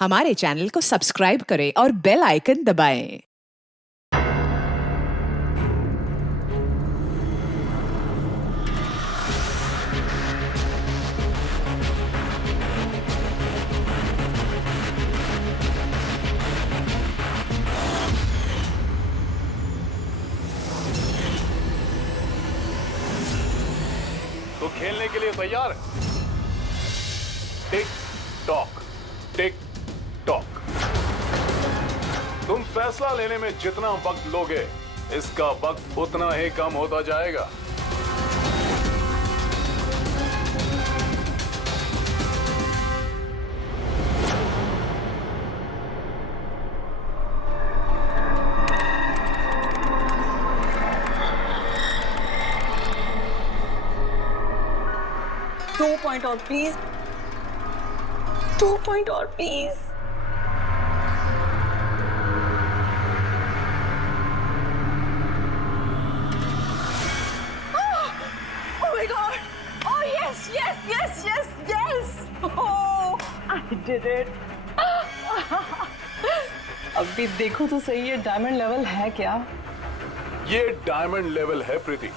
हमारे चैनल को सब्सक्राइब करें और बेल आइकन दबाएं। तो खेलने के लिए तैयार? Tick tock, tick tock. तुम फैसला लेने में जितना वक्त लोगे, इसका वक्त उतना ही कम होता जाएगा। Two point और please. 2 point और please. Oh my God! Oh yes, yes, yes, yes, yes! Oh, I did it. अभी देखो तो सही है, डायमंड लेवल है क्या? ये डायमंड लेवल है प्रीति।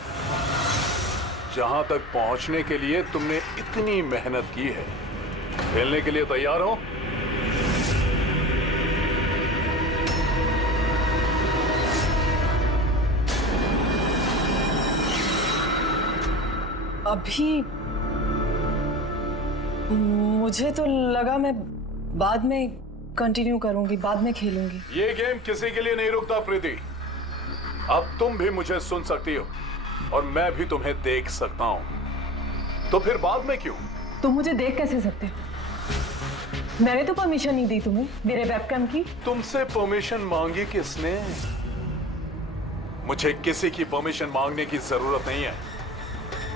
जहां तक पहुंचने के लिए तुमने इतनी मेहनत की है। खेलने के लिए तैयार हो? अभी मुझे तो लगा मैं बाद में कंटिन्यू करूंगी, बाद में खेलूंगी। ये गेम किसी के लिए नहीं रुकता प्रीति। अब तुम भी मुझे सुन सकती हो और मैं भी तुम्हें देख सकता हूं। तो फिर बाद में क्यों? तुम मुझे देख कैसे सकते हो? मैंने तो परमिशन नहीं दी तुम्हें मेरे वेबकैम की। तुमसे परमिशन मांगी किसने? मुझे किसी की परमिशन मांगने की जरूरत नहीं है।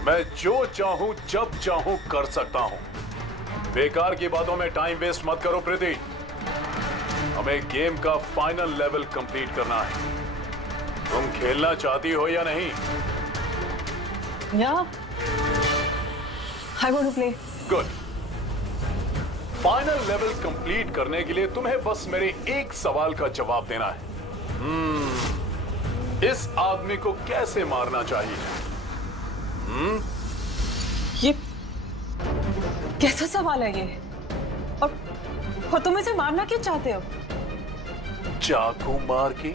मैं जो चाहूं जब चाहूं कर सकता हूं। बेकार की बातों में टाइम वेस्ट मत करो प्रीति। हमें गेम का फाइनल लेवल कंप्लीट करना है। तुम खेलना चाहती हो या नहीं? Yeah, I want to play. Good. Final level complete करने के लिए तुम्हें बस मेरे एक सवाल का जवाब देना है। इस आदमी को कैसे मारना चाहिए? ये कैसा सवाल है ये? और तुम इसे मारना क्यों चाहते हो? चाकू मार के,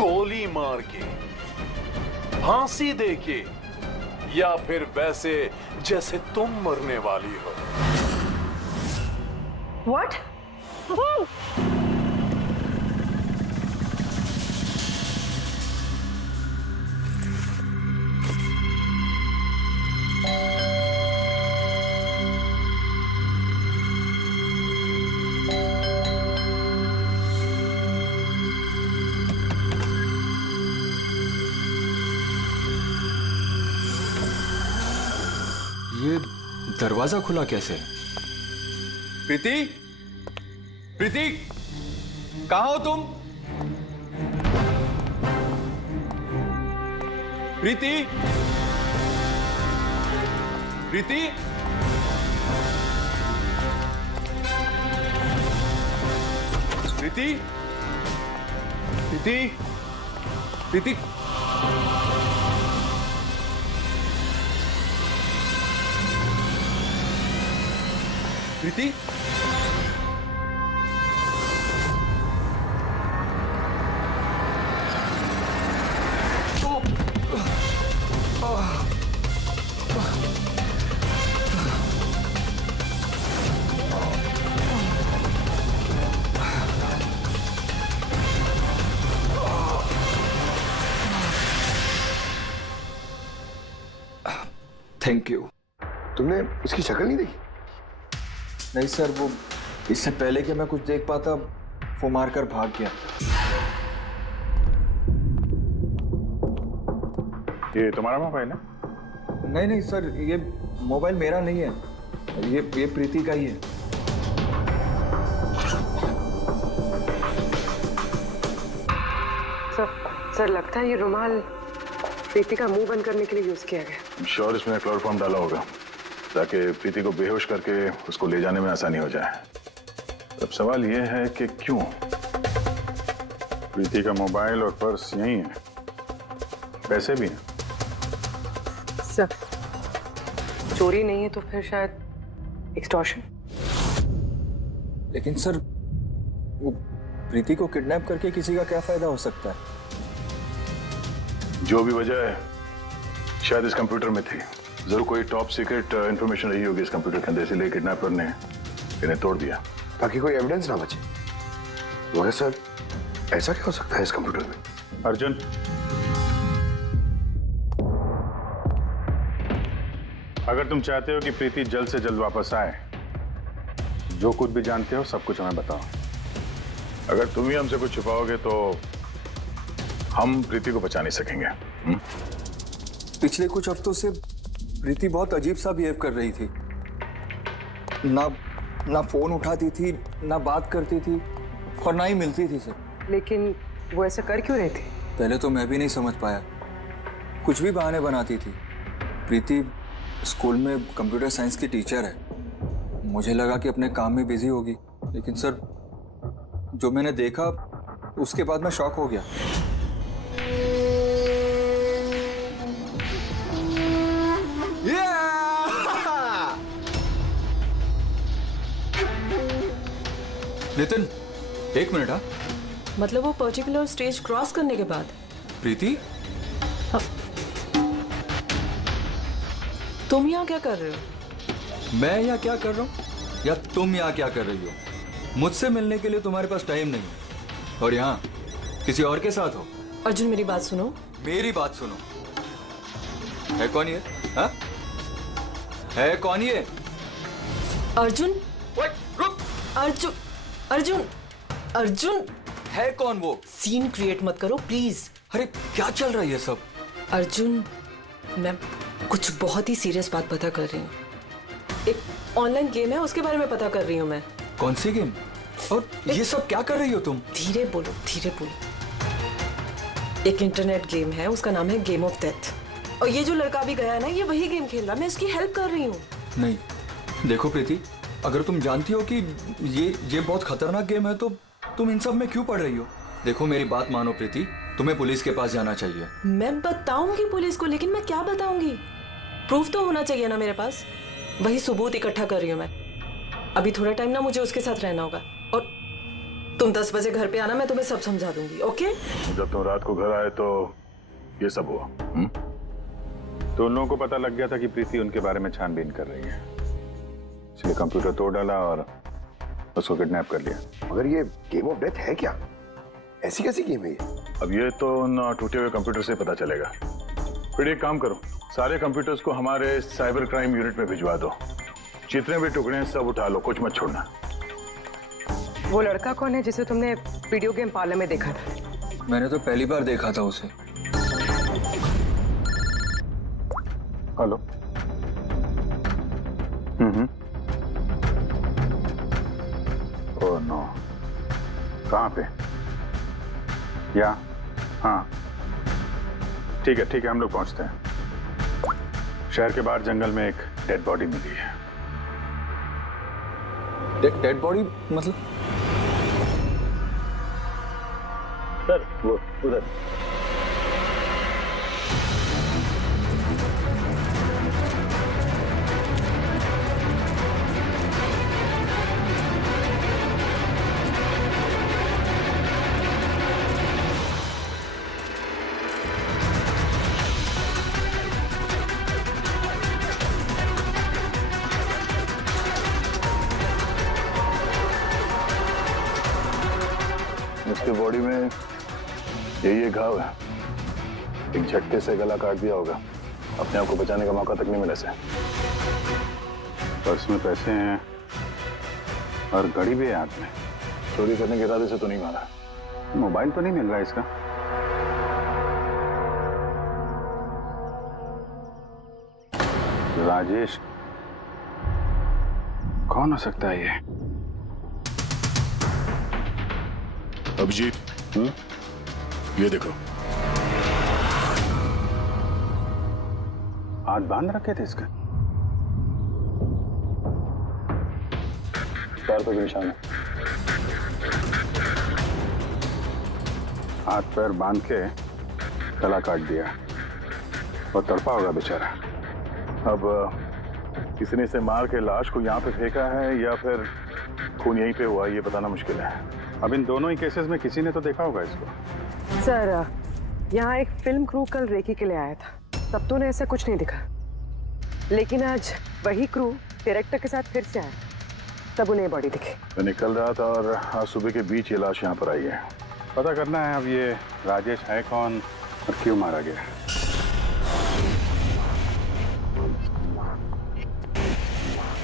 गोली मार के, फांसी दे के, या फिर वैसे जैसे तुम मरने वाली हो? What? ये दरवाजा खुला कैसे? प्रीति, प्रीति, कहाँ हो तुम? प्रीति, प्रीति, प्रीति, प्रीति, प्रीति, प्रीति, थैंक यू। तुमने उसकी शक्ल नहीं देखी? नहीं सर, वो इससे पहले कि मैं कुछ देख पाता वो मारकर भाग गया। ये तुम्हारा मोबाइल है? नहीं नहीं सर, ये मोबाइल मेरा नहीं है, ये प्रीति का ही है। सर लगता है ये रुमाल प्रीति का मुंह बंद करने के लिए यूज किया गया। श्योर इसमें क्लोरोफॉर्म डाला होगा ताकि प्रीति को बेहोश करके उसको ले जाने में आसानी हो जाए। अब सवाल यह है कि क्यों? प्रीति का मोबाइल और पर्स यहीं है, पैसे भी हैं। सर, चोरी नहीं है तो फिर शायद एक्सटॉर्शन। लेकिन सर, वो प्रीति को किडनैप करके किसी का क्या फायदा हो सकता है? जो भी वजह है, शायद इस कंप्यूटर में थी। जरूर कोई टॉप सीक्रेट इंफॉर्मेशन रही होगी इस कंप्यूटर के अंदर, इसलिए किडनैपर ने इन्हें तोड़ दिया ताकि कोई एविडेंस ना बचे। मगर सर, ऐसा क्या हो सकता है इस कंप्यूटर में? अर्जुन, अगर तुम चाहते हो कि प्रीति जल्द से जल्द वापस आए, जो कुछ भी जानते हो सब कुछ हमें बताओ। अगर तुम ही हमसे कुछ छुपाओगे तो हम प्रीति को बचा नहीं सकेंगे। पिछले कुछ हफ्तों से प्रीति बहुत अजीब सा बिहेव कर रही थी। ना फोन उठाती थी, ना बात करती थी और ना ही मिलती थी सर। लेकिन वो ऐसा कर क्यों रहे थे? पहले तो मैं भी नहीं समझ पाया, कुछ भी बहाने बनाती थी। प्रीति स्कूल में कंप्यूटर साइंस की टीचर है, मुझे लगा कि अपने काम में बिजी होगी, लेकिन सर जो मैंने देखा उसके बाद मैं शॉक हो गया। नितिन, एक मिनट। हाँ, मतलब वो पर्टिकुलर स्टेज क्रॉस करने के बाद? प्रीति, तुम यहाँ क्या कर रहे हो? मैं यहाँ क्या कर रहा हूँ या तुम यहाँ क्या कर रही हो? मुझसे मिलने के लिए तुम्हारे पास टाइम नहीं है और यहाँ किसी और के साथ हो। अर्जुन, मेरी बात सुनो। मेरी बात सुनो। है कौन ये? हाँ? है कौन ये? अर्जुन, रुक। अर्जुन, अर्जुन, अर्जुन, है कौन वो? सीन क्रिएट मत करो प्लीज। अरे क्या चल रहा है ये सब? अर्जुन, मैं कुछ बहुत ही सीरियस बात पता कर रही हूँ। एक ऑनलाइन गेम है, उसके बारे में पता कर रही हूँ मैं। कौन सी गेम? और ये सब क्या कर रही हो तुम? धीरे बोलो, धीरे बोलो। एक इंटरनेट गेम है, उसका नाम है गेम ऑफ डेथ। और ये जो लड़का भी गया है ना, ये वही गेम खेल रहा है, मैं इसकी हेल्प कर रही हूँ। नहीं, देखो प्रीति, अगर तुम जानती हो कि ये बहुत खतरनाक गेम है तो तुम इन सब में क्यों पड़ रही हो? देखो मेरी बात मानो प्रीति, तुम्हें पुलिस के पास जाना चाहिए। मैं बताऊंगी पुलिस को, लेकिन मैं क्या बताऊंगी? प्रूफ तो होना चाहिए ना मेरे पास। वही सबूत इकट्ठा कर रही हूँ मैं। अभी थोड़ा टाइम ना मुझे उसके साथ रहना होगा, और तुम 10 बजे घर पे आना, मैं तुम्हें सब समझा दूंगी। ओके? जब तुम रात को घर आए तो ये सब हुआ। तो उन लोगों को पता लग गया था कि प्रीति उनके बारे में छानबीन कर रही है, इसलिए कंप्यूटर तोड़ डाला और उसको किडनैप कर लिया। मगर ये गेम ऑफ डेथ है क्या? ऐसी कैसी गेम है ये? अब ये तो उन टूटे हुए कंप्यूटर से पता चलेगा। फिर एक काम करो, सारे कंप्यूटर्स को हमारे साइबर क्राइम यूनिट में भिजवा दो। जितने भी टुकड़े हैं सब उठा लो, कुछ मत छोड़ना। वो लड़का कौन है जिसे तुमने वीडियो गेम पार्लर में देखा था? मैंने तो पहली बार देखा था उसे। हेलो। ओह नो, कहाँ पे? या हाँ, ठीक है, हम लोग पहुंचते हैं। शहर के बाहर जंगल में एक डेड बॉडी मिली है। डेड बॉडी मतलब? सर वो उधर। उसके बॉडी में यही घाव है, एक झटके से गला काट दिया होगा। अपने आप को बचाने का मौका तक नहीं मिला से। पर्स में पैसे हैं और घड़ी भी है हाथ में। चोरी करने के इरादे से तो नहीं मारा। मोबाइल तो नहीं मिल रहा इसका। राजेश कौन हो सकता है ये? अभिजीत, ये देखो। हाथ बांध रखे थे इसका। पैर पे भी निशान है। हाथ पैर बांध के गला काट दिया और तड़पा होगा बेचारा। अब किसी ने इसे मार के लाश को यहाँ पे फेंका है या फिर खून यहीं पे हुआ, ये बताना मुश्किल है। अब इन दोनों ही केसेस में किसी ने तो देखा होगा इसको। सर, यहाँ एक फिल्म क्रू कल रेकी के लिए आया था, तब तो उन्हें ऐसा कुछ नहीं दिखा। लेकिन आज वही क्रू डायरेक्टर के साथ फिर से आया, तब उन्हें बॉडी दिखी। मैं निकल रहा था और आज सुबह के बीच ये लाश यहाँ पर आई है। पता करना है अब ये राजेश है कौन और क्यों मारा गया।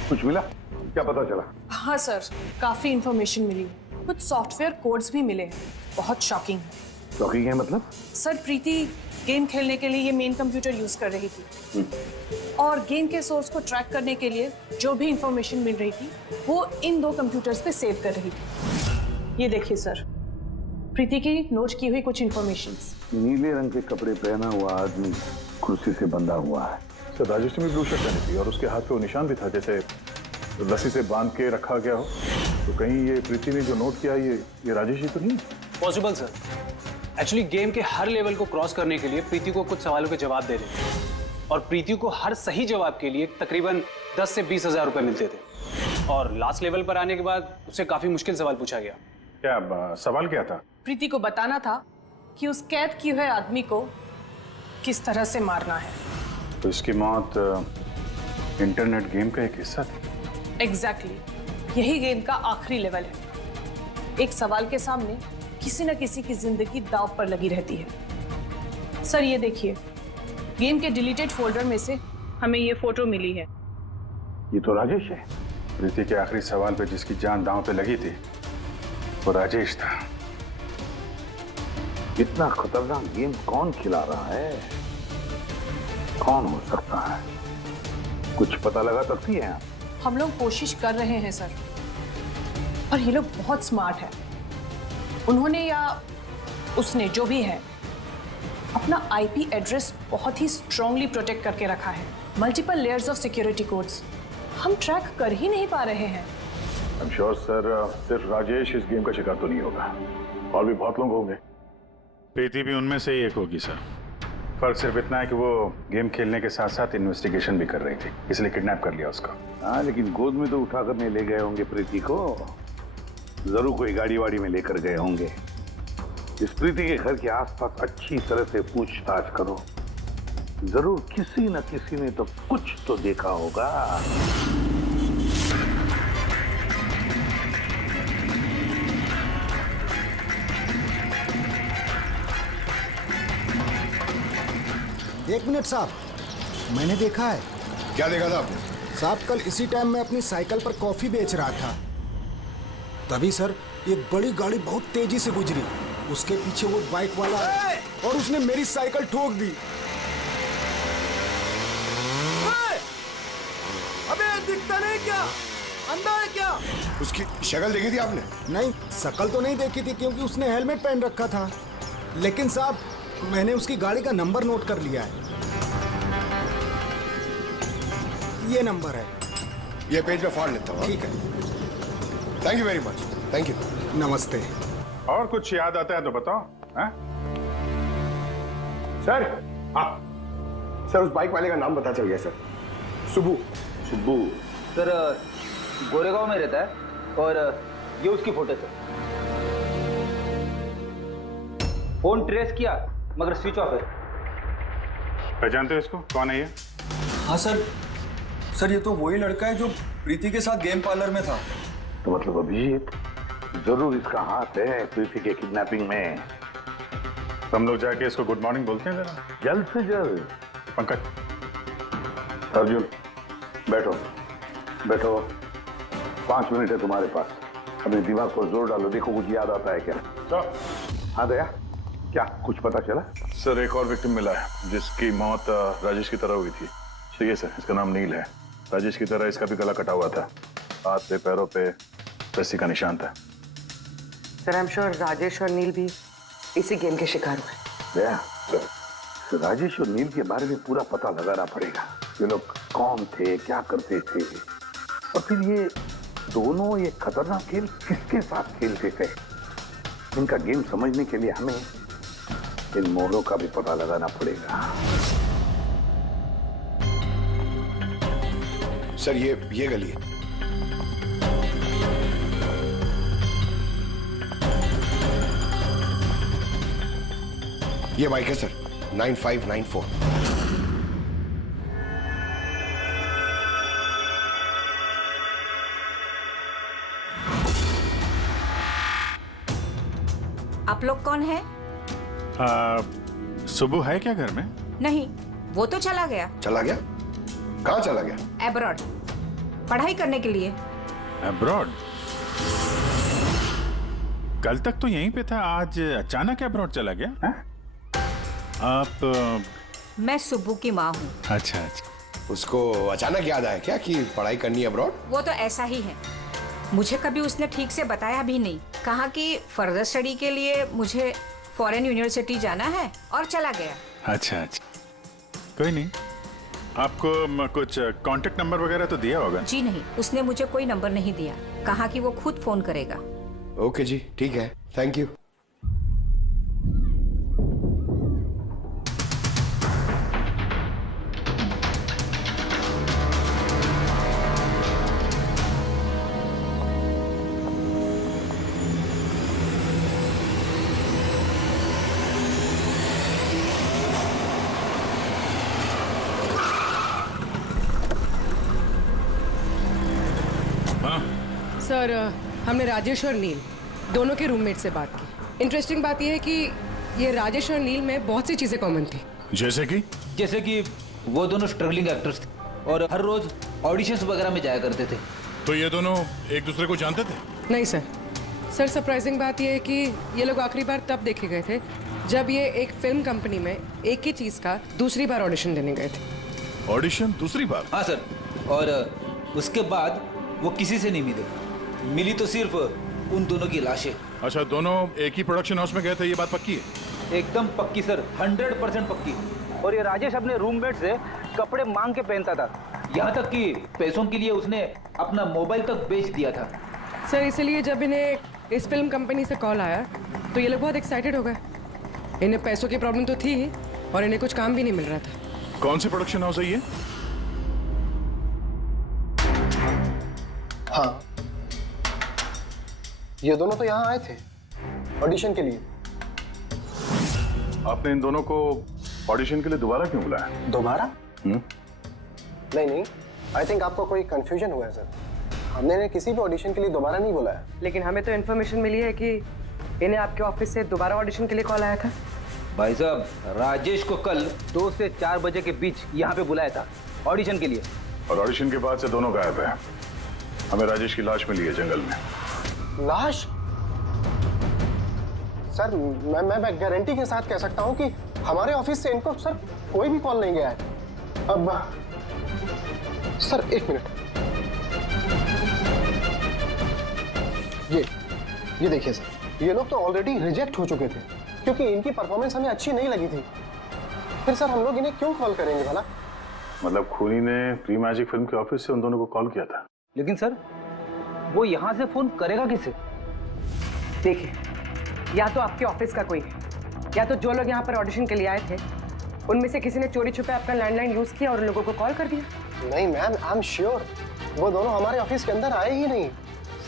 कुछ मिला? क्या पता चला? हाँ सर, काफी इंफॉर्मेशन मिली, कुछ सॉफ्टवेयर कोड्स भी मिले हैं। बहुत शॉकिंग है। शॉकिंग है मतलब? सर, प्रीति गेम खेलने के लिए ये मेन कंप्यूटर यूज कर रही थी और गेम के सोर्स को ट्रैक करने के लिए जो भी इंफॉर्मेशन मिल रही थी वो इन 2 कंप्यूटर्स पे सेव कर रही थी। ये देखिए सर, प्रीति की नोट की हुई कुछ इंफॉर्मेशंस। नीले रंग के कपड़े पहना हुआ आदमी कुर्सी से बंधा हुआ है। सर, राजेश ने भी ब्लू शर्ट पहनी थी और उसके हाथ पे वो निशान भी था, जैसे रस्सी से बांध के रखा गया हो। तो कहीं ये प्रीति ने जो नोट किया ये राजेश ही तो नहीं? Possible sir. एक्चुअली गेम के हर लेवल को क्रॉस करने के लिए प्रीति को कुछ सवालों के जवाब दे रहे थे और प्रीति को हर सही जवाब के लिए तकरीबन 10 से 20 हजार रुपए मिलते थे। और लास्ट लेवल पर आने के बाद उससे काफी मुश्किल सवाल पूछा गया। क्या सवाल क्या था? प्रीति को बताना था कि उस कैद किए हुए आदमी को किस तरह से मारना है। तो इसकी मौत इंटरनेट गेम का एक हिस्सा थी? एग्जैक्टली, यही गेम का आखिरी लेवल है। एक सवाल के सामने किसी न किसी की जिंदगी दांव पर लगी रहती है। सर, ये देखिए, गेम के डिलीटेड फोल्डर में से हमें ये फोटो मिली है। ये तो राजेश है। प्रीति के आखिरी सवाल पे जिसकी जान दांव पे लगी थी वो राजेश था। इतना खतरनाक गेम कौन खिला रहा है? कौन हो सकता है? कुछ पता लगा सकती है आप? हम लोग कोशिश कर रहे हैं सर, और ये लोग बहुत स्मार्ट है। उन्होंने या उसने, जो भी है, अपना आईपी एड्रेस बहुत ही स्ट्रांगली प्रोटेक्ट करके रखा है। Multiple layers of security codes हम ट्रैक कर ही नहीं पा रहे हैं। I'm sure, सर, सिर्फ राजेश इस गेम का शिकार तो नहीं होगा, और भी बहुत लोग होंगे। प्रीति भी उनमें से ही एक होगी सर। फर्क सिर्फ इतना है कि वो गेम खेलने के साथ साथ इन्वेस्टिगेशन भी कर रही थी, इसलिए किडनैप कर लिया उसका। हाँ, लेकिन गोद में तो उठा कर नहीं ले गए होंगे प्रीति को। जरूर कोई गाड़ी वाड़ी में लेकर गए होंगे। इस प्रीति के घर के आसपास अच्छी तरह से पूछताछ करो। जरूर किसी न किसी ने तो कुछ तो देखा होगा। एक मिनट साहब, मैंने देखा है। क्या देखा था आपने? साहब, कल इसी टाइम मैं अपनी साइकिल पर कॉफी बेच रहा था, तभी सर एक बड़ी गाड़ी बहुत तेजी से गुजरी। उसके पीछे वो बाइक वाला है और उसने मेरी साइकिल ठोक दी। अबे दिखता नहीं क्या? अंधा है क्या? उसकी शक्ल देखी थी आपने? नहीं, शक्ल तो नहीं देखी थी क्योंकि उसने हेलमेट पहन रखा था। लेकिन साहब, मैंने उसकी गाड़ी का नंबर नोट कर लिया है। ये नंबर है। ये पेज में फाड़ लेता हूँ। ठीक है। Thank you very much. Thank you. नमस्ते। और कुछ याद आता है तो बताओ। हाँ? सर, हाँ सर, उस बाइक वाले का नाम पता चल गया सर। सुबू। सुब्बू सर, गोरेगांव में रहता है और ये उसकी फोटो सर। फोन ट्रेस किया मगर स्विच ऑफ है। पहचानते हो इसको? कौन है ये? हाँ सर, ये तो वही लड़का है जो प्रीति के साथ गेम पार्लर में था। तो मतलब अभिजीत जरूर इसका हाथ है प्रीति के किडनैपिंग में। हम लोग जाके इसको गुड मॉर्निंग बोलते हैं जरा, जल्द से जल्द। पंकज। अर्जुन, बैठो बैठो। 5 मिनट है तुम्हारे पास। अपने दिमाग पर जोर डालो, देखो कुछ याद आता है क्या। तो हाँ दया, क्या कुछ पता चला? सर, एक और विक्टिम मिला है जिसकी मौत राजेश की तरह हुई थी। ठीक सर, इसका नाम नील है। राजेश की तरह इसका भी गला कटा हुआ था। हाथ पे पैरों पे रस्सी का निशान था। Sir, I am sure Rajesh और नील भी इसी गेम के शिकार हुए। दया, सर, राजेश और नील के बारे में पूरा पता लगाना पड़ेगा। ये लोग कौन थे, क्या करते थे, और फिर ये दोनों ये खतरनाक खेल किसके साथ खेलते थे। इनका गेम समझने के लिए हमें इन मोड़ों का भी पता लगाना पड़ेगा। सर ये गली है। ये बाइक है सर, 9594। आप लोग कौन है? सुबह है क्या घर में? नहीं, वो तो चला गया। चला गया? कहाँ चला गया? एब्रॉड, पढ़ाई करने के लिए। एब्रॉड? कल तक तो यहीं पे था, आज अचानक एब्रॉड चला गया? है? आप मैं सुब्बू की माँ हूँ। अच्छा अच्छा। उसको अचानक याद आया क्या कि पढ़ाई करनी है अब्रॉड? वो तो ऐसा ही है, मुझे कभी उसने ठीक से बताया भी नहीं। कहा कि फर्दर स्टडी के लिए मुझे फॉरेन यूनिवर्सिटी जाना है और चला गया। अच्छा अच्छा, कोई नहीं। आपको कुछ कांटेक्ट नंबर वगैरह तो दिया होगा? जी नहीं, उसने मुझे कोई नंबर नहीं दिया। कहा कि वो खुद फोन करेगा। ओके जी, ठीक है, थैंक यू। सर, हमने राजेश और नील दोनों के रूममेट से बात की। इंटरेस्टिंग बात यह है कि ये राजेश और नील में बहुत सी चीजें कॉमन थी। जैसे कि वो दोनों स्ट्रगलिंग एक्टर्स थे और हर रोज ऑडिशंस वगैरह में जाया करते थे। तो ये दोनों एक दूसरे को जानते थे? नहीं सर। सर, सरप्राइजिंग बात यह है कि ये लोग आखिरी बार तब देखे गए थे जब ये एक फिल्म कंपनी में एक ही चीज का दूसरी बार ऑडिशन देने गए थे। ऑडिशन दूसरी बार? हाँ सर, और उसके बाद वो किसी से नहीं मिले। मिली तो सिर्फ उन दोनों की लाशें। अच्छा, दोनों एक ही प्रोडक्शन हाउस में गए थे, ये बात पक्की है? एकदम पक्की सर, 100% पक्की। और ये राजेश अपने रूममेट से कपड़े मांग के पहनता था, यहाँ तक कि पैसों के लिए उसने अपना मोबाइल तक बेच दिया था। सर, इसलिए जब इन्हें इस फिल्म कंपनी से कॉल आया तो ये लोग बहुत एक्साइटेड हो गए। इन्हें पैसों की प्रॉब्लम तो थी ही और इन्हें कुछ काम भी नहीं मिल रहा था। कौन सी प्रोडक्शन हाउस है ये? हाँ, ये दोनों तो यहाँ आए थे ऑडिशन के लिए। आपने इन दोनों को ऑडिशन के लिए दोबारा क्यों बुलाया? दोबारा? नहीं, आई थिंक आपको कोई कंफ्यूजन हुआ है सर। हमने इन्हें किसी भी ऑडिशन के लिए दोबारा नहीं बुलाया। लेकिन हमें तो इन्फॉर्मेशन मिली है कि इन्हें आपके ऑफिस से दोबारा ऑडिशन के लिए कॉल आया था। भाई साहब, राजेश को कल 2 से 4 बजे के बीच यहाँ पे बुलाया था ऑडिशन के लिए। और ऑडिशन के बाद से दोनों गायब है। हमें राजेश की लाश मिली है जंगल में। लाश? सर, मैं गारंटी के साथ कह सकता हूँ कि हमारे ऑफिस से इनको सर कोई भी कॉल नहीं गया है। अब सर, एक मिनट, ये देखिए सर, ये लोग तो ऑलरेडी रिजेक्ट हो चुके थे क्योंकि इनकी परफॉर्मेंस हमें अच्छी नहीं लगी थी। फिर सर हम लोग इन्हें क्यों कॉल करेंगे भला? मतलब खूनी ने प्री मैजिक फिल्म के ऑफिस से उन दोनों को कॉल किया था। लेकिन सर, वो यहाँ से फोन करेगा किसे? देखिए, या तो आपके ऑफिस का कोई है, या तो जो लोग यहाँ पर ऑडिशन के लिए आए थे उनमें से किसी ने चोरी छुपे अपना लैंडलाइन यूज किया और उन लोगों को कॉल कर दिया। नहीं मैम, आई एम श्योर वो दोनों हमारे ऑफिस के अंदर आए ही नहीं।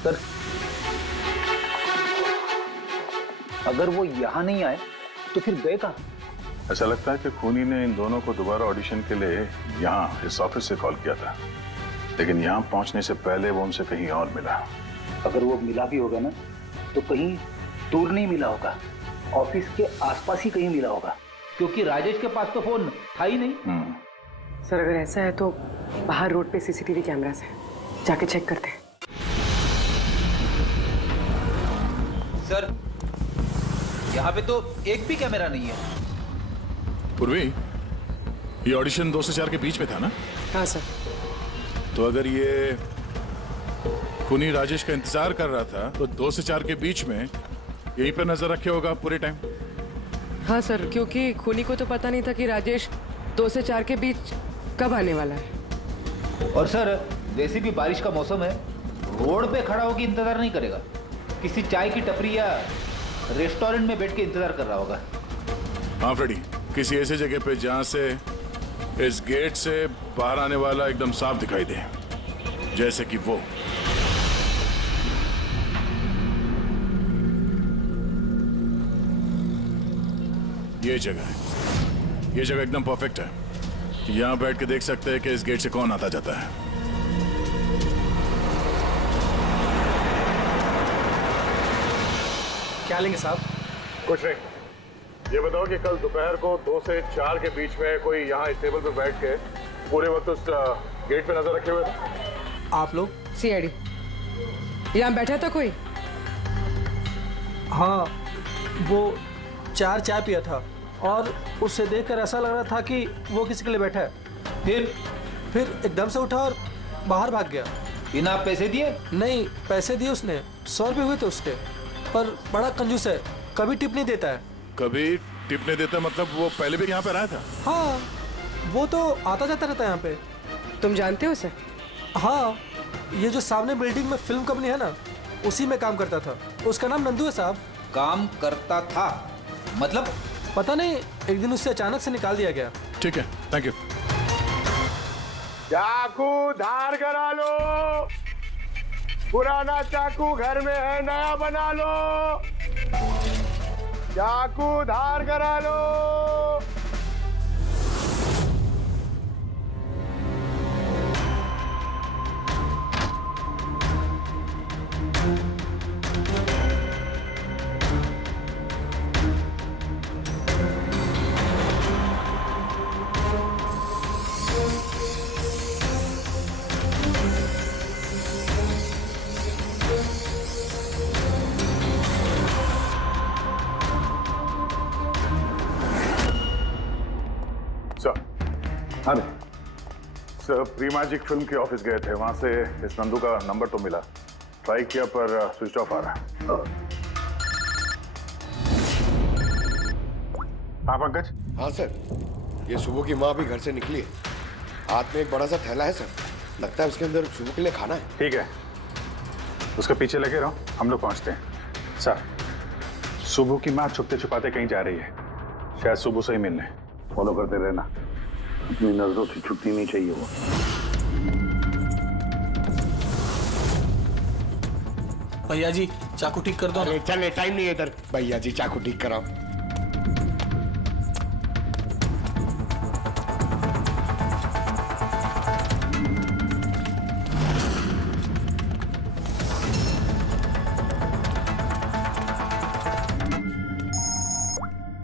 सर, अगर वो यहाँ नहीं आए तो फिर गए कहाँ? ऐसा लगता है कि खूनी ने इन दोनों को दोबारा ऑडिशन के लिए यहाँ इस ऑफिस से कॉल किया था, लेकिन यहाँ पहुंचने से पहले वो उनसे कहीं और मिला। अगर वो मिला भी होगा ना तो कहीं दूर नहीं मिला होगा, ऑफिस के आसपास ही कहीं मिला होगा, क्योंकि राजेश के पास तो फोन था ही नहीं। सर, अगर ऐसा है तो बाहर रोड पे सीसीटीवी कैमरास है, जाके चेक करते हैं। सर, यहाँ पे तो एक भी कैमरा नहीं है। पूर्वी, ये ऑडिशन 2 से 4 के बीच में था ना? हाँ सर। तो अगर ये खूनी राजेश का इंतजार कर रहा था तो 2 से 4 के बीच में यहीं पर नजर रखे होगा पूरे टाइम। हाँ सर, क्योंकि खूनी को तो पता नहीं था कि राजेश 2 से 4 के बीच कब आने वाला है। और सर, वैसे भी बारिश का मौसम है, रोड पे खड़ा होकर इंतजार नहीं करेगा, किसी चाय की टपरी या रेस्टोरेंट में बैठ के इंतजार कर रहा होगा। हाँ फ्रेडी, किसी ऐसी जगह पे जहां से इस गेट से बाहर आने वाला एकदम साफ दिखाई दे, जैसे कि वो। ये जगह एकदम परफेक्ट है। यहां बैठ के देख सकते हैं कि इस गेट से कौन आता जाता है। क्या लेंगे साहब? कुछ नहीं, ये बताओ कि कल दोपहर को 2 से 4 के बीच में कोई यहाँ इस टेबल पे बैठ के पूरे वक्त उस गेट पे नजर रखे हुए थे? आप लोग? सीआईडी यहाँ बैठा था कोई? हाँ, वो 4 चाय पिया था और उससे देखकर ऐसा लग रहा था कि वो किसी के लिए बैठा है। फिर एकदम से उठा और बाहर भाग गया। बिना पैसे दिए? नहीं, पैसे दिए उसने, 100 रुपये हुए थे उसके, पर बड़ा कंजूस है, कभी टिप नहीं देता है। कभी टिप नहीं देता मतलब वो पहले भी यहाँ पे रहा था? हाँ, वो तो आता जाता रहता है यहाँ पे। तुम जानते हो उसे? हाँ, ये जो सामने बिल्डिंग में फिल्म कंपनी है ना, उसी में काम करता था। उसका नाम नंदू है साहब। काम करता था मतलब? पता नहीं, एक दिन उससे अचानक से निकाल दिया गया। ठीक है, थैंक यू। चाकू धार करा लो, पुराना चाकू घर में है, नया बना लो। चाकू धार करा लो। अरे सर, प्री मैजिक फिल्म के ऑफिस गए थे, वहां से इस नंदू का नंबर तो मिला, ट्राई किया पर स्विच ऑफ आ रहा है। हाँ पंकज? हाँ सर, ये सुबह की माँ भी घर से निकली है, हाथ में एक बड़ा सा थैला है सर, लगता है उसके अंदर सुबह के लिए खाना है। ठीक है, उसके पीछे लगे रहो, हम लोग पहुंचते हैं। सर, सुबह की माँ छुपते छुपाते कहीं जा रही है, शायद सुबह से ही मिलने। फॉलो करते रहना, अपनी नजरों से छुट्टी नहीं चाहिए वो। भैया जी चाकू ठीक कर दो। अरे चल, टाइम नहीं है इधर। भैया जी चाकू ठीक कराओ।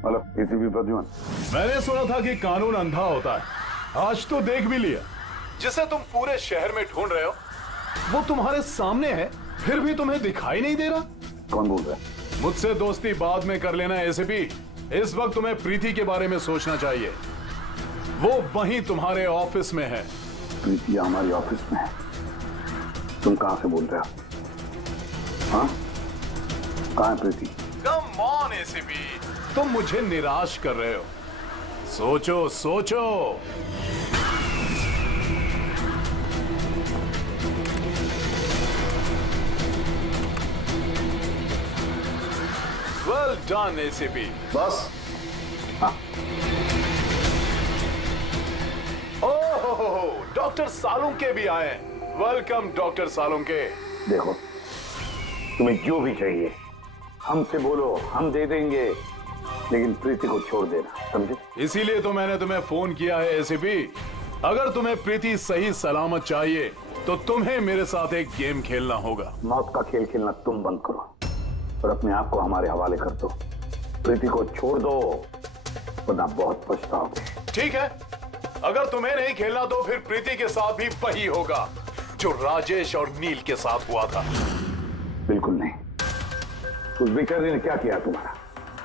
Hello, ACP Pradyuman. मैंने सुना था कि कानून अंधा होता है, आज तो देख भी लिया। जिसे तुम पूरे शहर में ढूंढ रहे हो वो तुम्हारे सामने है, फिर भी तुम्हें दिखाई नहीं दे रहा। कौन बोल रहा है? मुझसे दोस्ती बाद में कर लेना एसीपी, इस वक्त तुम्हें प्रीति के बारे में सोचना चाहिए। वो वहीं तुम्हारे ऑफिस में है। प्रीति हमारी ऑफिस में है? तुम कहां से बोल रहे हो? हाँ, कहां है प्रीति? कम ऑन एसीपी, तुम मुझे निराश कर रहे हो। सोचो सोचो। Well done ACP. बस। हाँ। ओहो, डॉक्टर सालुंके भी आए। Welcome doctor Salunke. देखो, तुम्हें जो भी चाहिए हमसे बोलो, हम दे देंगे, लेकिन प्रीति को छोड़ देना, समझे? इसीलिए तो मैंने तुम्हें फोन किया है एसीपी। अगर तुम्हें प्रीति सही सलामत चाहिए तो तुम्हें मेरे साथ एक गेम खेलना होगा। मौत का खेल खेलना तुम बंद करो और अपने आप को हमारे हवाले कर दो। प्रीति को छोड़ दो, वरना बहुत पछताओगे। ठीक है, अगर तुम्हें नहीं खेलना तो फिर प्रीति के साथ भी वही होगा जो राजेश और नील के साथ हुआ था। बिल्कुल नहीं। उस बेचारे ने क्या किया तुम्हारा?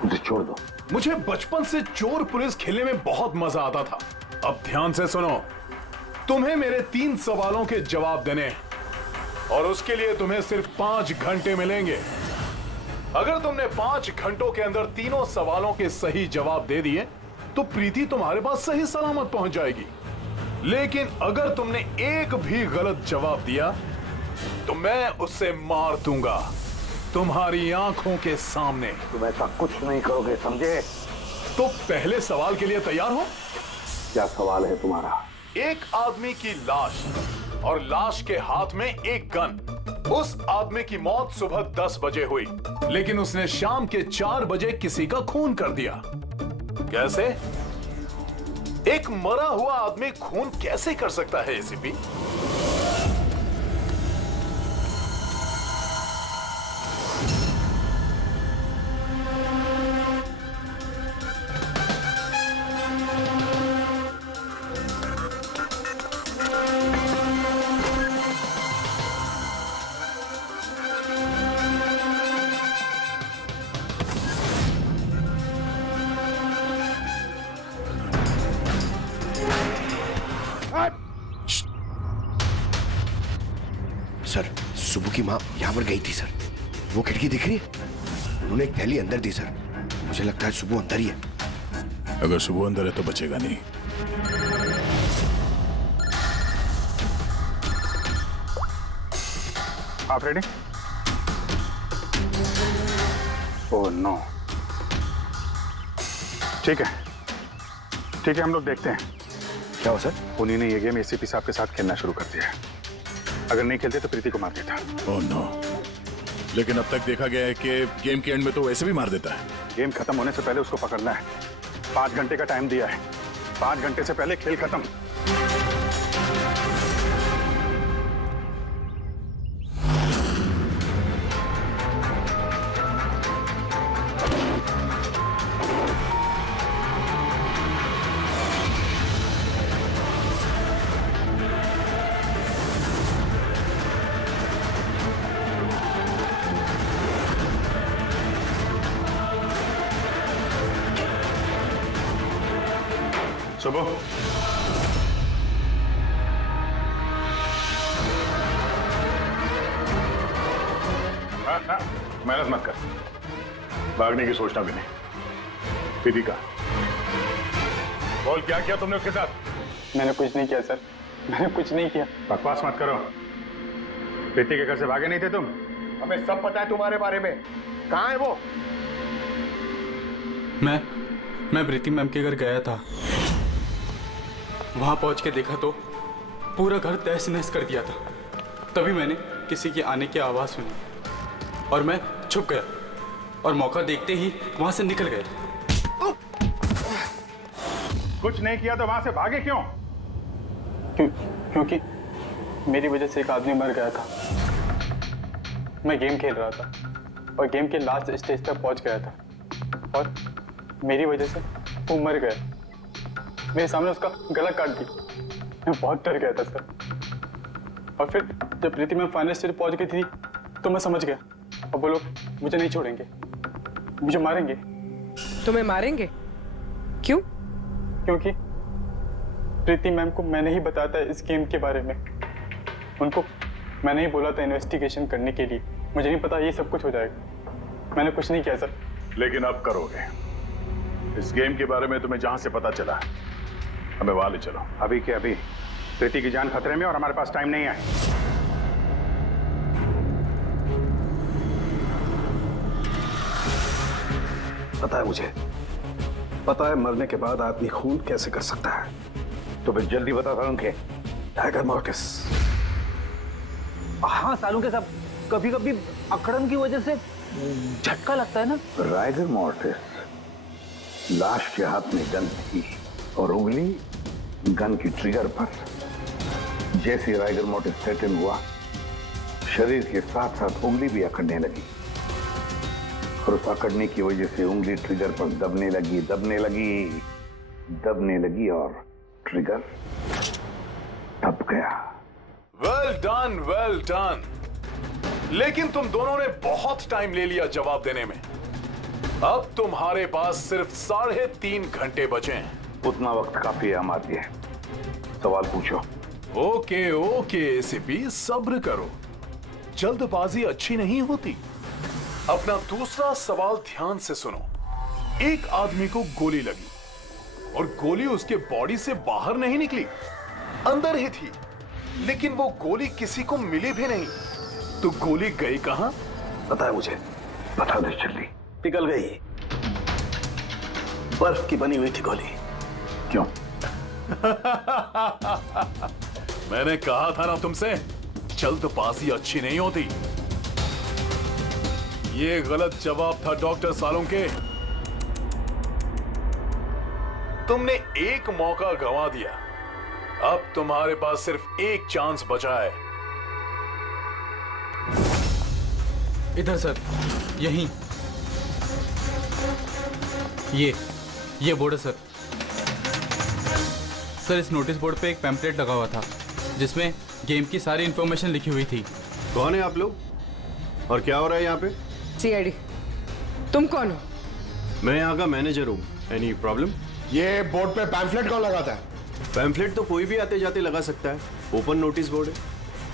उसे छोड़ दो। मुझे बचपन से चोर पुलिस खेलने में बहुत मजा आता था। अब ध्यान से सुनो, तुम्हें मेरे 3 सवालों के जवाब देने हैं और उसके लिए तुम्हें सिर्फ 5 घंटे मिलेंगे। अगर तुमने 5 घंटों के अंदर तीनों सवालों के सही जवाब दे दिए तो प्रीति तुम्हारे पास सही सलामत पहुंच जाएगी। लेकिन अगर तुमने एक भी गलत जवाब दिया तो मैं उससे मार दूंगा तुम्हारी आंखों के सामने। तुम ऐसा कुछ नहीं करोगे, समझे? तो पहले सवाल के लिए तैयार हो? क्या सवाल है तुम्हारा? एक आदमी की लाश और लाश के हाथ में एक गन। उस आदमी की मौत सुबह 10 बजे हुई, लेकिन उसने शाम के 4 बजे किसी का खून कर दिया। कैसे? एक मरा हुआ आदमी खून कैसे कर सकता है एसीपी? सर, सुबह की माँ यहाँ पर गई थी सर। वो खिड़की दिख रही है? उन्होंने एक थैली अंदर दी सर। मुझे लगता है सुबह अंदर ही है। अगर सुबह अंदर है तो बचेगा नहीं। आप रेडी? Oh no. ठीक है, ठीक है, हम लोग देखते हैं। क्या हो सर? उन्हीं ने ये गेम एसीपी साहब के साथ खेलना शुरू कर दिया है। अगर नहीं खेलते तो प्रीति को मार देता। Oh no. लेकिन अब तक देखा गया है कि गेम के एंड में तो वैसे भी मार देता है। गेम खत्म होने से पहले उसको पकड़ना है। 5 घंटे का टाइम दिया है। 5 घंटे से पहले खेल खत्म। सुबह मेहनत मत कर, भागने की सोचना भी नहीं। प्रीति का बोल, क्या किया तुमने उसके साथ? मैंने कुछ नहीं किया सर, मैंने कुछ नहीं किया। बकवास मत करो। प्रीति के घर से भागे नहीं थे तुम? हमें सब पता है तुम्हारे बारे में। कहाँ है वो? मैं प्रीति मैम के घर गया था। वहां पहुंच के देखा तो पूरा घर तहस नहस कर दिया था। तभी मैंने किसी के आने की आवाज सुनी और मैं छुप गया और मौका देखते ही वहां से निकल गया। कुछ नहीं किया तो वहां से भागे क्यों? क्योंकि मेरी वजह से एक आदमी मर गया था। मैं गेम खेल रहा था और गेम के लास्ट स्टेज तक पहुंच गया था और मेरी वजह से वो मर गया। मेरे सामने उसका गला काट दी। मैं बहुत डर गया था सर। और फिर जब प्रीति में फाइनल स्टेज पहुंच गई थी तो मैं समझ गया अब वो लोग मुझे नहीं छोड़ेंगे, मुझे मारेंगे। तुम्हें मारेंगे? क्यों? क्योंकि प्रीति मैम को मैंने ही बताया था इस गेम के बारे में। उनको मैंने ही बोला था इन्वेस्टिगेशन करने के लिए। मुझे नहीं पता ये सब कुछ हो जाएगा। मैंने कुछ नहीं किया सर। लेकिन अब करोगे। इस गेम के बारे में तुम्हें जहां से पता चला हमें वहां ले चलो। अभी के अभी। प्रीति की जान खतरे में और हमारे पास टाइम नहीं है। पता है मुझे, पता है मरने के बाद आदमी खून कैसे कर सकता है। तो फिर जल्दी बता था उनके। Tiger mortis. हाँ सालों के सब कभी कभी अकड़न की वजह से झटका लगता है ना। टाइगर मॉर्टिस, लाश के हाथ में गन थी और उंगली गन की ट्रिगर पर। जैसे टाइगर मॉर्टिस सेटल हुआ, शरीर के साथ साथ उंगली भी अकड़ने लगी और उस अकड़ने की वजह से उंगली ट्रिगर पर दबने लगी और ट्रिगर दब गया। Well done, well done. लेकिन तुम दोनों ने बहुत टाइम ले लिया जवाब देने में। अब तुम्हारे पास सिर्फ 3.5 घंटे बचे हैं। उतना वक्त काफी है हमारे लिए। सवाल पूछो। ओके ओके एसीपी, सब्र करो, जल्दबाजी अच्छी नहीं होती। अपना दूसरा सवाल ध्यान से सुनो। एक आदमी को गोली लगी और गोली उसके बॉडी से बाहर नहीं निकली, अंदर ही थी। लेकिन वो गोली किसी को मिली भी नहीं, तो गोली गई कहां? पता है मुझे, पता नहीं चली, पिघल गई। बर्फ की बनी हुई थी गोली। क्यों? मैंने कहा था ना तुमसे, जल्दबाजी अच्छी नहीं होती। ये गलत जवाब था डॉक्टर सालुंके। तुमने एक मौका गंवा दिया। अब तुम्हारे पास सिर्फ एक चांस बचा है। इधर सर, यहीं। ये बोर्ड है सर। सर, इस नोटिस बोर्ड पे एक पैम्पलेट लगा हुआ था जिसमें गेम की सारी इंफॉर्मेशन लिखी हुई थी। कौन है आप लोग और क्या हो रहा है यहाँ पे? सीआईडी। तुम कौन हो? मैं यहाँ का मैनेजर हूँ। Any problem? ये बोर्ड पे पैम्फलेट कौन लगाता है? पैम्फलेट तो कोई भी आते जाते लगा सकता है। ओपन नोटिस बोर्ड है।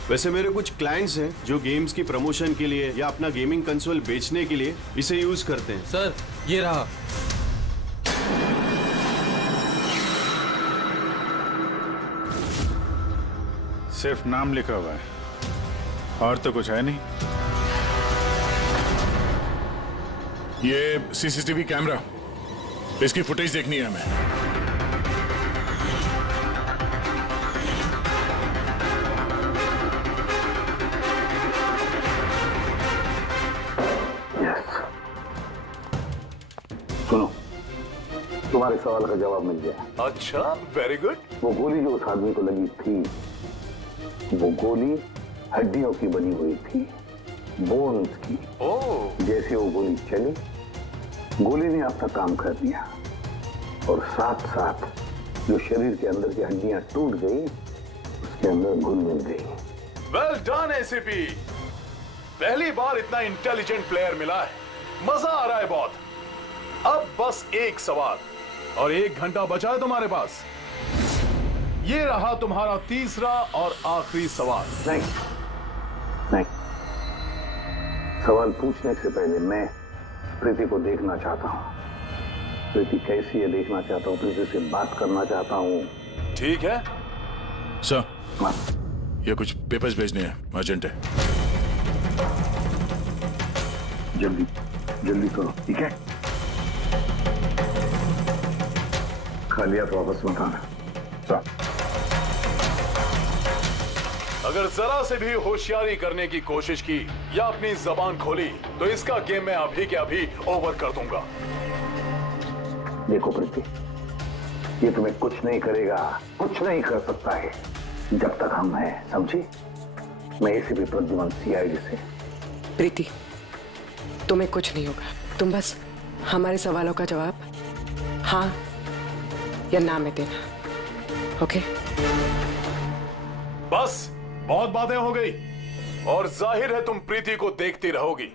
वैसे मेरे कुछ क्लाइंट्स हैं जो गेम्स की प्रमोशन के लिए या अपना गेमिंग कंसोल बेचने के लिए इसे यूज करते हैं। सर, ये रहा। सिर्फ नाम लिखा हुआ है और तो कुछ है नहीं। ये सीसीटीवी कैमरा, इसकी फुटेज देखनी है हमें। सुनो, तुम्हारे सवाल का जवाब मिल गया। अच्छा, वेरी गुड। वो गोली जो उस आदमी को लगी थी, वो गोली हड्डियों की बनी हुई थी, बोन्स की। जैसे वो गोली चली, गोली ने अपना काम कर दिया और साथ साथ जो शरीर के अंदर की हड्डियां टूट गई, उसके अंदर घुल मिल गई। वेल डन एसीपी, पहली बार इतना इंटेलिजेंट प्लेयर मिला है। मजा आ रहा है बहुत। अब बस एक सवाल और 1 घंटा बचा है तुम्हारे पास। ये रहा तुम्हारा तीसरा और आखिरी सवाल। नहीं, सवाल पूछने से पहले मैं प्रीति को देखना चाहता हूँ। प्रीति कैसी है देखना चाहता हूँ, प्रीति से बात करना चाहता हूँ। ठीक है सर, ये कुछ पेपर्स भेजने हैं, अर्जेंट है। जल्दी करो, ठीक है? खालिया तो वापस मत आना। अगर जरा से भी होशियारी करने की कोशिश की या अपनी जबान खोली तो इसका गेम मैं अभी के अभी ओवर कर दूंगा। देखो प्रीति, ये तुम्हें कुछ नहीं करेगा, कुछ नहीं कर सकता है जब तक हम हैं, समझी? मैं एसीपी प्रद्युमन, सीआईडी से। प्रीति, तुम्हें कुछ नहीं होगा। तुम बस हमारे सवालों का जवाब हाँ या ना में देना, ओके? बस बहुत बातें हो गई और जाहिर है तुम प्रीति को देखती रहोगी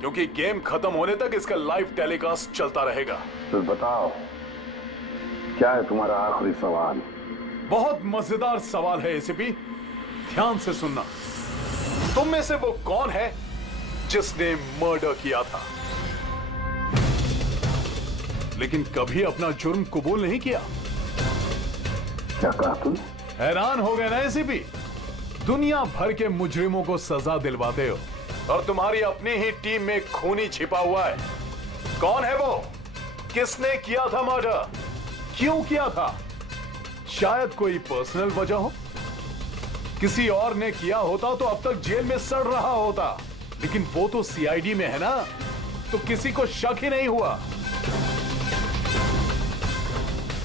क्योंकि गेम खत्म होने तक इसका लाइव टेलीकास्ट चलता रहेगा। तो बताओ, क्या है तुम्हारा आखिरी सवाल? बहुत मजेदार सवाल है एसीपी, ध्यान से सुनना। तुम में से वो कौन है जिसने मर्डर किया था लेकिन कभी अपना जुर्म कबूल नहीं किया? क्या कहा तुम? हैरान हो गए ना एसीपी? दुनिया भर के मुजरिमों को सजा दिलवाते हो और तुम्हारी अपनी ही टीम में खूनी छिपा हुआ है। कौन है वो? किसने किया था मर्डर? क्यों किया था? शायद कोई पर्सनल वजह हो। किसी और ने किया होता तो अब तक जेल में सड़ रहा होता, लेकिन वो तो सीआईडी में है ना, तो किसी को शक ही नहीं हुआ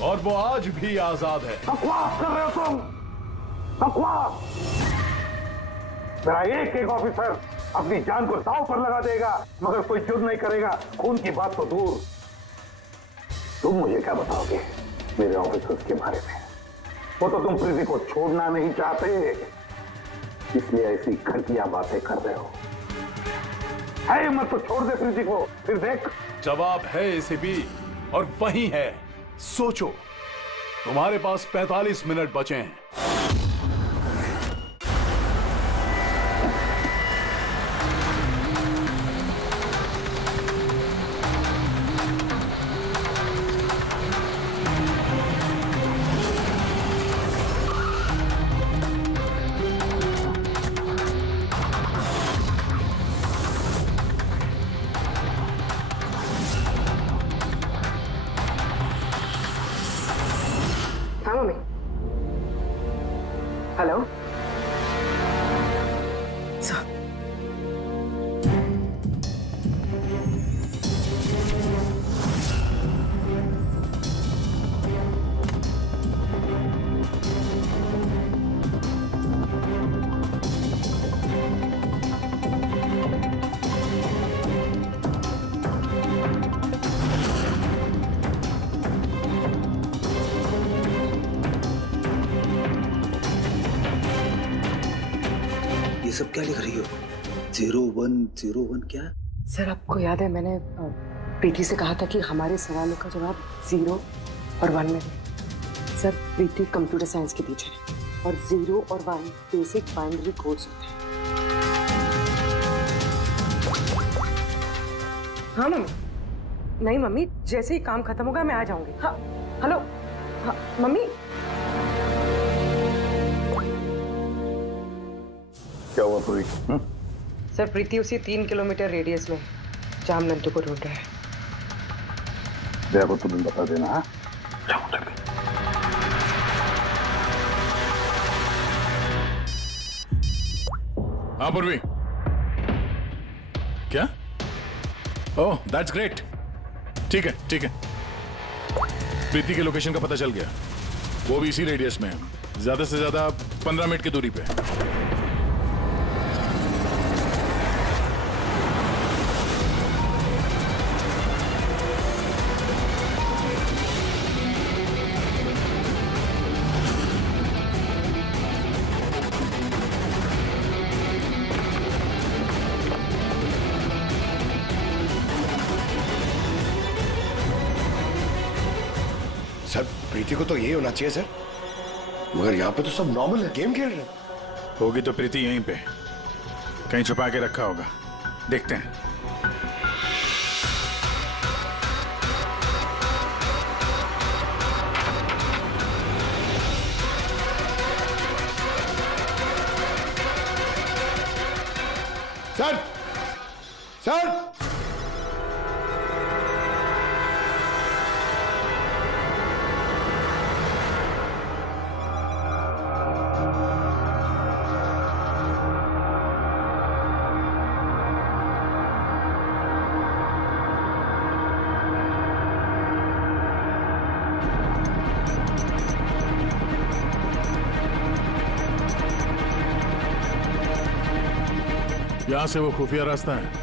और वो आज भी आजाद है। बकवास कर रहे हो तुम, बकवास। मेरा एक ऑफिसर अपनी जान को दांव पर लगा देगा मगर कोई जुर्म नहीं करेगा, खून की बात तो दूर। तुम मुझे क्या बताओगे मेरे ऑफिसर्स के बारे में? वो तो तुम प्रीति को छोड़ना नहीं चाहते, इसलिए ऐसी घटिया बातें कर रहे हो। है मत तो छोड़ दे प्रीति को, फिर देख। जवाब है एसीपी और वही है। सोचो, तुम्हारे पास 45 मिनट बचे हैं। हेलो ये सब क्या लिख रही हो? 0101 क्या? सर आपको याद है मैंने प्रीति से कहा था कि हमारे सवालों का जवाब 0 और 1 में दे। सर प्रीति कंप्यूटर साइंस की टीचर है और 0 और 1 बेसिक बाइनरी कोड्स होते हैं। हाँ मम्मी। नहीं मम्मी, जैसे ही काम खत्म होगा मैं आ जाऊंगी। हाँ हेलो। हाँ मम्मी। क्या हुआ पूरी? सर प्रीति उसी 3 किलोमीटर रेडियस में जाम नंदू को ढूंढ रहा है। जया को तुम्हें बता देना। हाँ जाओ जल्दी। हाँ पूर्वी, क्या? Oh that's great. ठीक है ठीक है, प्रीति के लोकेशन का पता चल गया। वो भी इसी रेडियस में है, ज्यादा से ज्यादा 15 मिनट की दूरी पे। सर प्रीति को तो यही होना चाहिए सर, मगर यहाँ पे तो सब नॉर्मल है, गेम खेल रहे हैं। होगी तो प्रीति यहीं पे कहीं छुपा के रखा होगा, देखते हैं। सर सर यहां से वो खुफिया रास्ता है।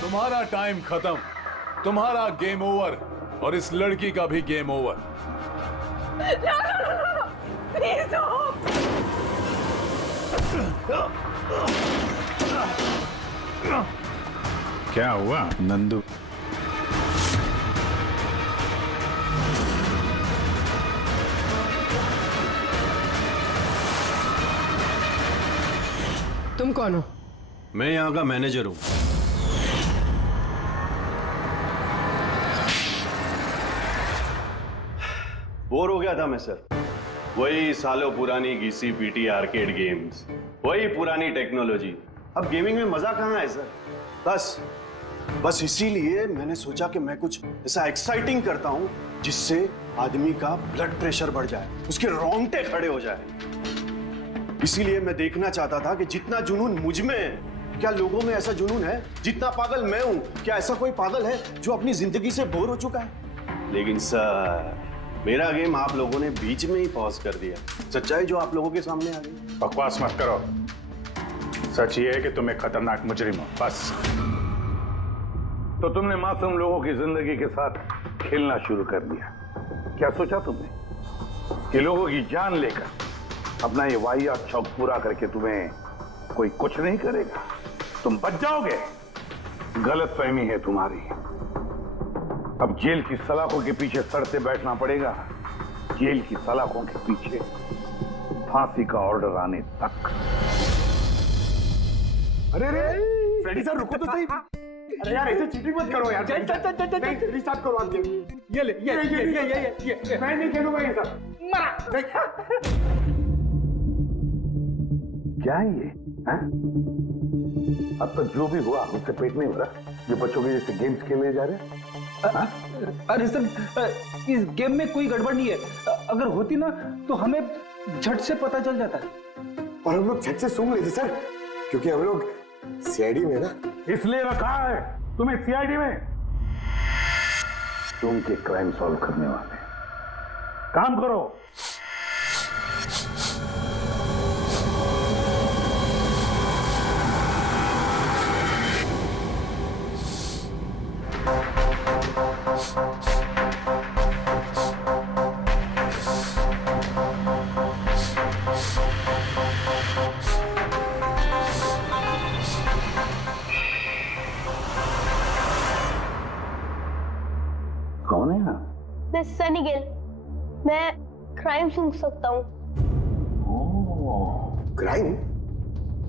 तुम्हारा टाइम खत्म, तुम्हारा गेम ओवर और इस लड़की का भी गेम ओवर। प्लीज क्या हुआ नंदू? तुम कौन हो? मैं यहाँ का मैनेजर हूँ। बोर हो गया था मैं सर, वही सालों पुरानी घिसी पीटी आर्केड गेम्स, वही पुरानी टेक्नोलॉजी। अब गेमिंग में मजा कहाँ है सर? बस इसीलिए मैंने सोचा कि मैं कुछ ऐसा एक्साइटिंग करता हूँ जिससे आदमी का ब्लड प्रेशर बढ़ जाए, उसके रोंगटे खड़े हो जाए। इसीलिए मैं देखना चाहता था कि जितना जुनून मुझ में है, क्या लोगों में ऐसा जुनून है? जितना पागल मैं हूं, क्या ऐसा कोई पागल है जो अपनी जिंदगी से बोर हो चुका है? लेकिन सर, मेरा गेम आप लोगों ने बीच में ही पॉज कर दिया। सच्चाई जो आप लोगों के सामने आ गई। बकवास मत करो, सच ये है कि तुम एक खतरनाक मुजरिम हो, बस। तो तुमने मासूम लोगों की जिंदगी के साथ खेलना शुरू कर दिया। क्या सोचा तुमने कि लोगों की जान लेकर अपना ये वाहियात शौक पूरा करके तुम्हें कोई कुछ नहीं करेगा, तुम बच जाओगे? गलत फहमी है तुम्हारी। अब जेल की सलाखों के पीछे सड़ते बैठना पड़ेगा, जेल की सलाखों के पीछे फांसी का ऑर्डर आने तक। अरे अरे फ्रेडी सर रुको तो सही। अरे यार ऐसे चीटिंग मत करो यार। चल रिस्टार्ट करो आप गेम। ये ले ये मैं नहीं खेलूंगा ये सब। मारा क्या है ये? हाँ? अब तक जो भी हुआ उससे पेट नहीं भरा जो बच्चों के जैसे गेम्स खेले जा रहे हैं। अरे सर इस गेम में कोई गड़बड़ नहीं है। अगर होती ना तो हमें झट से पता चल जाता है। और हम लोग झट से सूंघ लेते सर, क्योंकि हम लोग सीआईडी में ना। इसलिए रखा है तुम्हें सीआईडी में, तुम के क्राइम सॉल्व करने वाले। काम करो। कौन है आप? मैं सनी गिल, मैं क्राइम सूंघ सकता हूँ। क्राइम?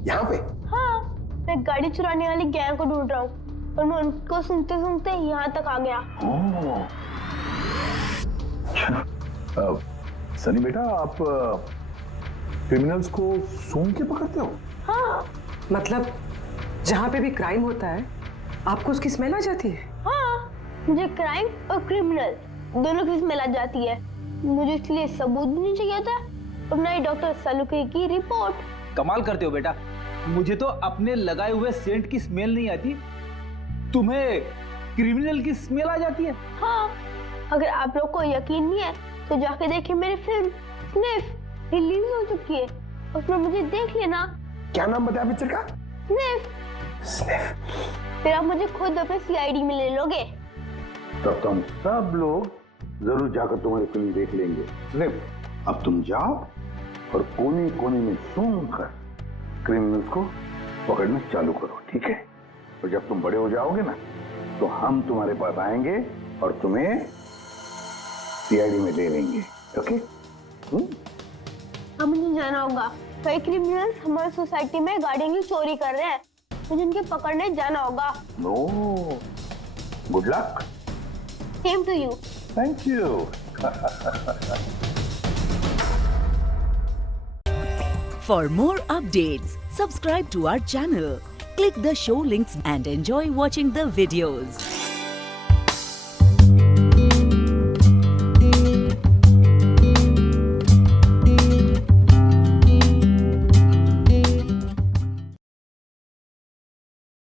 यहाँ पे? हाँ, मैं गाड़ी चुराने वाली गैंग को ढूंढ रहा हूँ और मैं उनको सूंघते सूंघते यहाँ तक आ गया। सनी बेटा, आप क्रिमिनल्स को सूंघ के पकड़ते हो? हाँ। मतलब जहाँ पे भी क्राइम होता है आपको उसकी स्मेल आ जाती है? हाँ, मुझे क्राइम और क्रिमिनल दोनों की स्मेल आ जाती है। मुझे इसलिए सबूत भी नहीं चाहिए था और ना ही डॉक्टर सलूके की रिपोर्ट। कमाल करते हो बेटा, मुझे तो अपने लगाए हुए सेंट की स्मेल नहीं आती, तुम्हें क्रिमिनल की स्मेल आ जाती है। हाँ, अगर आप लोग को यकीन नहीं है तो जाके देखिए मेरी फिल्म स्निफ रिलीज हो चुकी है, उसमें मुझे देख लेना। क्या नाम बताया पिक्चर का? स्निफ। फिर आप मुझे खुद अपने सीआईडी में ले लोगे। तब तुम सब लोग जरूर जाकर तुम्हारी फिल्म देख लेंगे। सिर्फ अब तुम जाओ और कोने कोने में सूंघ कर क्रिमिनल्स को पकड़ना चालू करो, ठीक है? और जब तुम बड़े हो जाओगे ना तो हम तुम्हारे पास आएंगे और तुम्हें सीआईडी में ले लेंगे, ओके? अब मुझे जाना होगा, कई क्रिमिनल्स हमारी सोसाइटी में गाड़ियों की चोरी कर रहे हैं, मुझे इनके पकड़ने जाना होगा। No, good luck. Same to you. Thank you. For more updates, subscribe to our channel, click the show links and enjoy watching the videos.